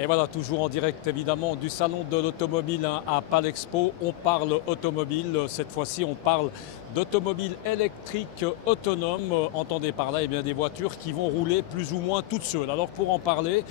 Et voilà, toujours en direct évidemment du salon de l'automobile à Palexpo. On parle automobile, cette fois-ci on parle d'automobile électrique autonome. Entendez par là des voitures qui vont rouler plus ou moins toutes seules. Alors pour en parler,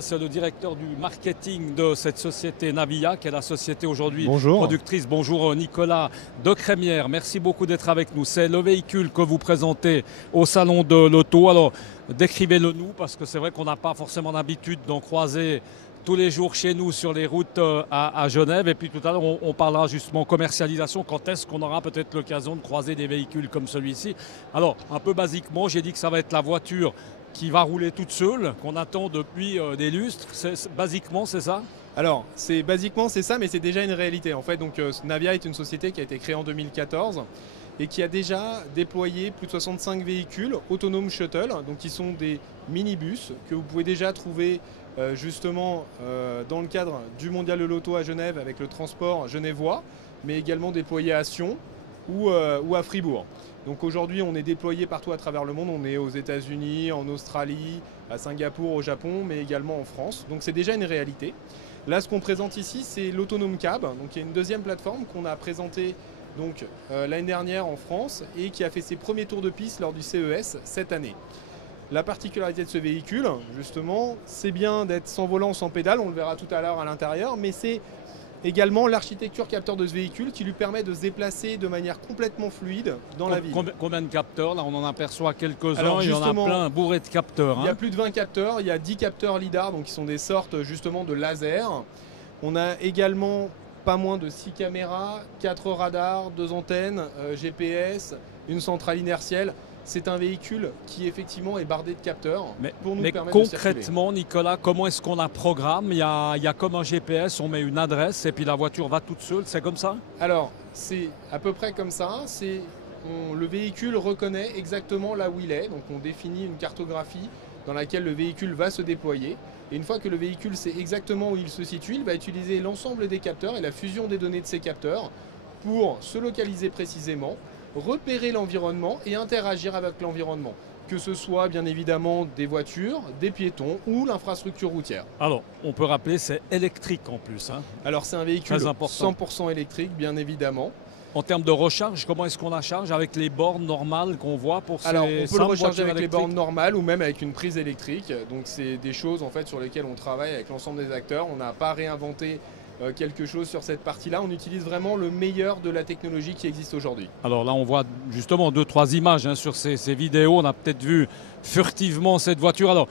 c'est le directeur du marketing de cette société Navia, qui est la société aujourd'hui Bonjour. productrice. Bonjour Nicolas de Crémière, merci beaucoup d'être avec nous. C'est le véhicule que vous présentez au salon de l'auto. Alors décrivez-le nous, parce que c'est vrai qu'on n'a pas forcément l'habitude d'en croiser tous les jours chez nous sur les routes à Genève. Et puis tout à l'heure, on parlera justement commercialisation. Quand est-ce qu'on aura peut-être l'occasion de croiser des véhicules comme celui-ci? Alors, un peu basiquement, j'ai dit que ça va être la voiture qui va rouler toute seule, qu'on attend depuis des lustres. Basiquement, c'est ça? Alors, basiquement c'est ça, mais c'est déjà une réalité. En fait, donc Navia est une société qui a été créée en 2014 et qui a déjà déployé plus de 65 véhicules autonomes shuttle, donc qui sont des minibus que vous pouvez déjà trouver justement dans le cadre du Mondial de l'Auto à Genève avec le transport genevois, mais également déployés à Sion ou à Fribourg. Donc aujourd'hui, on est déployé partout à travers le monde. On est aux États-Unis, en Australie, à Singapour, au Japon, mais également en France. Donc c'est déjà une réalité. Là, ce qu'on présente ici, c'est l'Autonome Cab. Donc il y a une deuxième plateforme qu'on a présentée l'année dernière en France et qui a fait ses premiers tours de piste lors du CES cette année. La particularité de ce véhicule, justement, c'est bien d'être sans volant, sans pédale, on le verra tout à l'heure à l'intérieur, mais c'est également l'architecture capteur de ce véhicule qui lui permet de se déplacer de manière complètement fluide dans la ville. Combien de capteurs? Là, on en aperçoit quelques-uns. Alors, il y en a plein, bourré de capteurs. Il y a plus de 20 capteurs, il y a 10 capteurs LiDAR, donc qui sont des sortes justement de lasers. On a également pas moins de 6 caméras, 4 radars, 2 antennes, GPS, une centrale inertielle. C'est un véhicule qui effectivement est bardé de capteurs pour nous permettre de circuler. Concrètement, Nicolas, comment est-ce qu'on la programme? Il y a comme un GPS, on met une adresse et puis la voiture va toute seule, c'est comme ça? Alors, c'est à peu près comme ça. Le véhicule reconnaît exactement là où il est. Donc on définit une cartographie dans laquelle le véhicule va se déployer. Et une fois que le véhicule sait exactement où il se situe, il va utiliser l'ensemble des capteurs et la fusion des données de ces capteurs pour se localiser précisément, repérer l'environnement et interagir avec l'environnement, que ce soit bien évidemment des voitures, des piétons ou l'infrastructure routière. Alors, on peut rappeler, c'est électrique en plus. Alors c'est un véhicule 100% électrique, bien évidemment. En termes de recharge, comment est-ce qu'on la charge? Avec les bornes normales qu'on voit pour ces Alors on peut le recharger avec les bornes électriques normales ou même avec une prise électrique. Donc c'est des choses en fait sur lesquelles on travaille avec l'ensemble des acteurs. On n'a pas réinventé quelque chose sur cette partie-là. On utilise vraiment le meilleur de la technologie qui existe aujourd'hui. Alors là, on voit justement 2-3 images sur ces vidéos. On a peut-être vu furtivement cette voiture. Alors,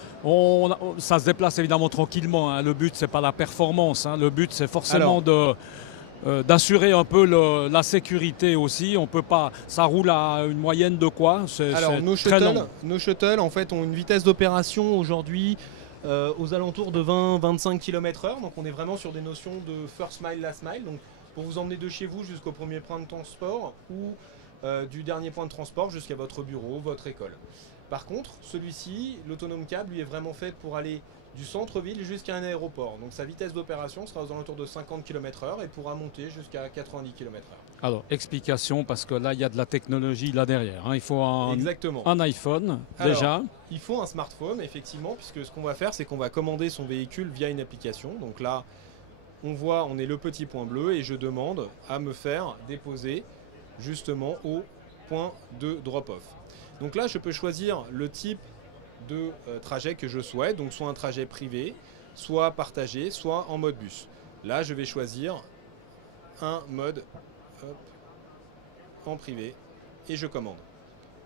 ça se déplace évidemment tranquillement. Le but, c'est pas la performance. Le but, c'est forcément d'assurer un peu la sécurité aussi. On peut pas. Ça roule à une moyenne de quoi? Alors nos shuttles en fait ont une vitesse d'opération aujourd'hui aux alentours de 20-25 km/h. Donc on est vraiment sur des notions de first mile, last mile. Donc pour vous emmener de chez vous jusqu'au premier point de transport ou du dernier point de transport jusqu'à votre bureau, votre école. Par contre, celui-ci, l'Autonome Cab, lui est vraiment fait pour aller du centre-ville jusqu'à un aéroport. Donc sa vitesse d'opération sera aux alentours de 50 km/h et pourra monter jusqu'à 90 km/h. Alors, explication, parce que là, il y a de la technologie là derrière. Il faut Exactement. un iPhone, Alors, déjà. Il faut un smartphone, effectivement, puisque ce qu'on va faire, c'est qu'on va commander son véhicule via une application. Donc là, on est le petit point bleu et je demande à me faire déposer justement au point de drop-off. Donc là, je peux choisir le type de trajet que je souhaite, donc soit un trajet privé, soit partagé, soit en mode bus. Là, je vais choisir un mode en privé et je commande.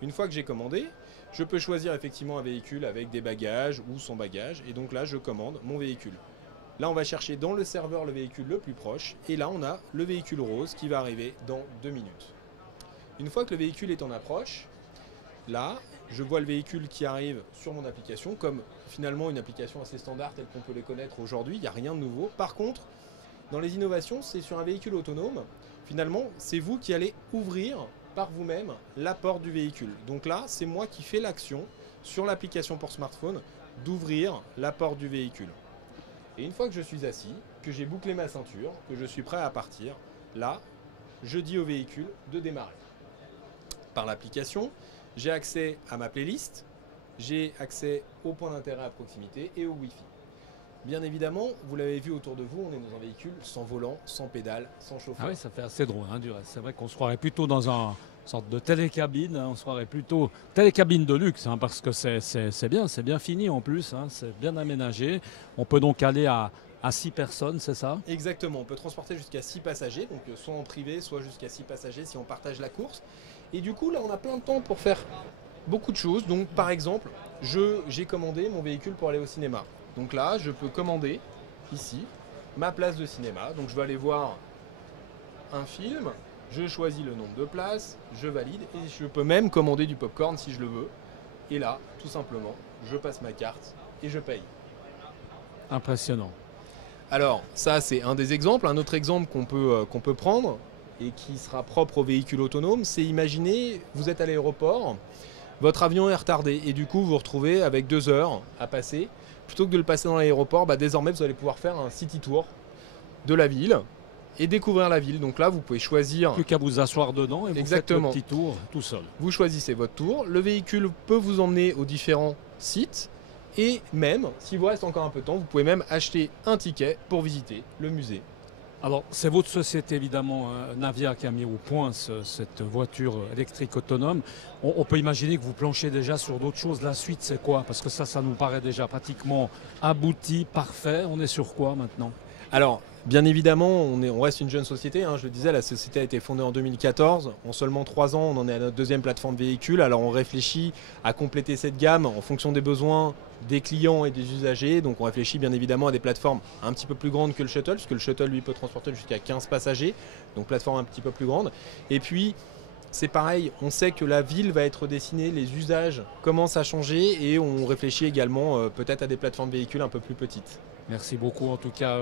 Une fois que j'ai commandé, je peux choisir effectivement un véhicule avec des bagages ou sans bagages et donc là, je commande mon véhicule. Là, on va chercher dans le serveur le véhicule le plus proche et là, on a le véhicule rose qui va arriver dans 2 minutes. Une fois que le véhicule est en approche, là, je vois le véhicule qui arrive sur mon application, comme finalement une application assez standard telle qu'on peut les connaître aujourd'hui, il n'y a rien de nouveau. Par contre, dans les innovations, c'est sur un véhicule autonome, finalement, c'est vous qui allez ouvrir par vous-même la porte du véhicule. Donc là, c'est moi qui fais l'action sur l'application pour smartphone d'ouvrir la porte du véhicule. Et une fois que je suis assis, que j'ai bouclé ma ceinture, que je suis prêt à partir, là, je dis au véhicule de démarrer. Par l'application, j'ai accès à ma playlist, j'ai accès au point d'intérêt à proximité et au Wi-Fi. bien évidemment, vous l'avez vu autour de vous, on est dans un véhicule sans volant, sans pédale, sans chauffeur. Ah oui, ça fait assez drôle, hein, du reste. C'est vrai qu'on se croirait plutôt dans une sorte de télécabine, hein, on se croirait plutôt télécabine de luxe, hein, parce que c'est bien fini en plus, hein, c'est bien aménagé. On peut donc aller à 6 personnes, c'est ça? Exactement, on peut transporter jusqu'à 6 passagers, donc soit en privé, soit jusqu'à 6 passagers si on partage la course. Et du coup, là, on a plein de temps pour faire beaucoup de choses. Donc, par exemple, j'ai commandé mon véhicule pour aller au cinéma. Donc là, je peux commander ici ma place de cinéma. Donc, je vais aller voir un film, je choisis le nombre de places, je valide et je peux même commander du popcorn si je le veux. Et là, tout simplement, je passe ma carte et je paye. Impressionnant. Alors, ça, c'est un des exemples. Un autre exemple qu'on peut prendre et qui sera propre aux véhicules autonomes, c'est imaginer, vous êtes à l'aéroport, votre avion est retardé et du coup, vous vous retrouvez avec 2 heures à passer. Plutôt que de le passer dans l'aéroport, désormais, vous allez pouvoir faire un city tour de la ville et découvrir la ville. Donc là, vous pouvez choisir... Plus qu'à vous asseoir dedans et vous faites le petit tour tout seul. Vous choisissez votre tour. Le véhicule peut vous emmener aux différents sites. Et même, s'il vous reste encore un peu de temps, vous pouvez même acheter un ticket pour visiter le musée. Alors, c'est votre société, évidemment, Navia, qui a mis au point cette voiture électrique autonome. On peut imaginer que vous planchez déjà sur d'autres choses. La suite, c'est quoi? Parce que ça nous paraît déjà pratiquement abouti, parfait. On est sur quoi maintenant? Alors, bien évidemment, on reste une jeune société. Hein, je le disais, la société a été fondée en 2014. En seulement 3 ans, on en est à notre 2e plateforme véhicule. Alors, on réfléchit à compléter cette gamme en fonction des besoins des clients et des usagers. Donc, on réfléchit bien évidemment à des plateformes un petit peu plus grandes que le shuttle, puisque le shuttle, lui, peut transporter jusqu'à 15 passagers. Donc, plateforme un petit peu plus grande. Et puis, c'est pareil, on sait que la ville va être dessinée, les usages commencent à changer et on réfléchit également peut-être à des plateformes véhicules un peu plus petites. Merci beaucoup en tout cas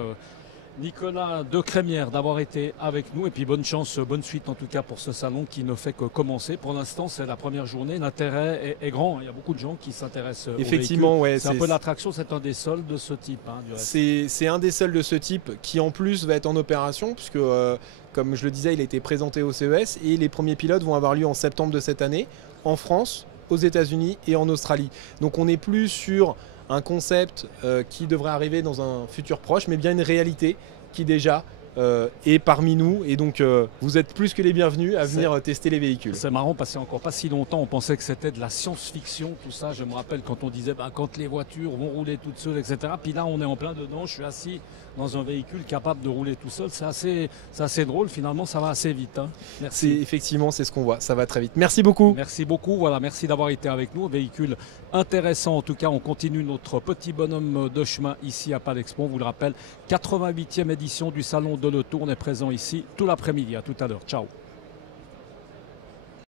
Nicolas de Crémière d'avoir été avec nous et puis bonne chance, bonne suite en tout cas pour ce salon qui ne fait que commencer. Pour l'instant c'est la première journée, l'intérêt est grand, il y a beaucoup de gens qui s'intéressent Effectivement, aux véhicules. Ouais, c'est un peu l'attraction, c'est un des seuls de ce type. Hein, c'est un des seuls de ce type qui en plus va être en opération puisque comme je le disais il a été présenté au CES et les premiers pilotes vont avoir lieu en septembre de cette année en France, aux États-Unis et en Australie. Donc on n'est plus sur un concept qui devrait arriver dans un futur proche, mais bien une réalité qui déjà est parmi nous. Et donc vous êtes plus que les bienvenus à venir tester les véhicules. C'est marrant parce qu'il n'y a encore pas si longtemps, on pensait que c'était de la science-fiction, tout ça. Je me rappelle quand on disait quand les voitures vont rouler toutes seules, etc. Puis là, on est en plein dedans. Je suis assis dans un véhicule capable de rouler tout seul. C'est assez drôle. Finalement, ça va assez vite. Hein. Merci. Effectivement, c'est ce qu'on voit. Ça va très vite. Merci beaucoup. Merci beaucoup. Voilà, merci d'avoir été avec nous. Un véhicule intéressant. En tout cas, on continue notre petit bonhomme de chemin ici à Palexpo. On vous le rappelle, 88e édition du Salon de l'Auto. On est présent ici tout l'après-midi. À tout à l'heure. Ciao.